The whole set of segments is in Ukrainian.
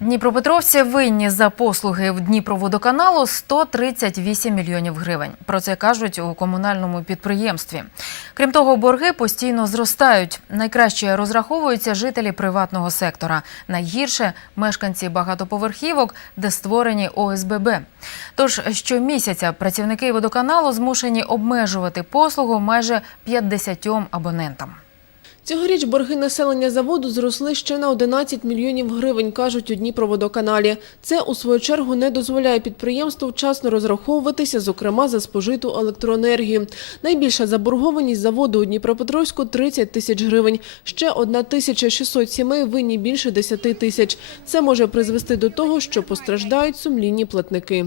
Дніпропетровці винні за послуги в Дніпроводоканалу 138 мільйонів гривень. Про це кажуть у комунальному підприємстві. Крім того, борги постійно зростають. Найкраще розраховуються жителі приватного сектора. Найгірше мешканці багатоповерхівок, де створені ОСББ. Тож щомісяця працівники водоканалу змушені обмежувати послугу майже 50 абонентам. Цьогоріч борги населення заводу зросли ще на 11 мільйонів гривень, кажуть у Дніпроводоканалі. Це, у свою чергу, не дозволяє підприємству вчасно розраховуватися, зокрема, за спожиту електроенергію. Найбільша заборгованість заводу у Дніпропетровську – 30 тисяч гривень. Ще 1600 сімей винні більше 10 тисяч. Це може призвести до того, що постраждають сумлінні платники.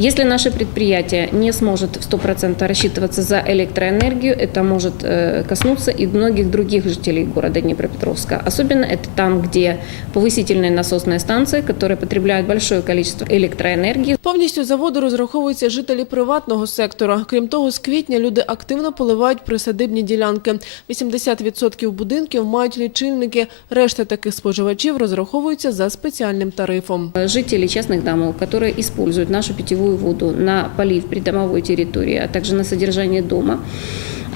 Если наше предприятие не сможет в 100% рассчитываться за электроэнергию, это может э, коснуться и многих других жителей города Днепропетровска. Особенно это там, где повысительные насосные станции, которые потребляют большое количество электроэнергии. Повністю заводу розраховуються жителі приватного сектора. Крім того, з квітня люди активно поливають присадибні ділянки. 80% будинків мають лічильники. Решта таких споживачів розраховуються за спеціальним тарифом. Жители частных домов, которые используют нашу питьевую воду на полив придомовой территории, а также на содержание дома,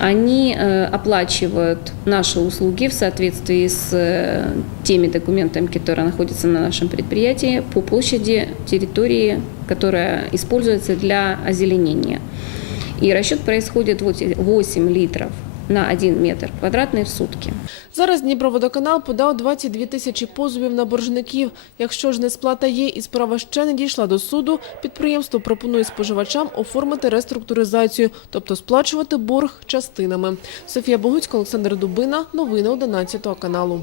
они э, оплачивают наши услуги в соответствии с э, теми документами, которые находятся на нашем предприятии по площади территории, которая используется для озеленения. И расчет происходит вот 8 литров на 1 метр квадратний в сутки. Зараз Дніпроводоканал подав 22 тисячі позовів на боржників. Якщо ж несплата є і справа ще не дійшла до суду, підприємство пропонує споживачам оформити реструктуризацію, тобто сплачувати борг частинами. Софія Богуцька, Олександр Дубина. Новини 11 каналу.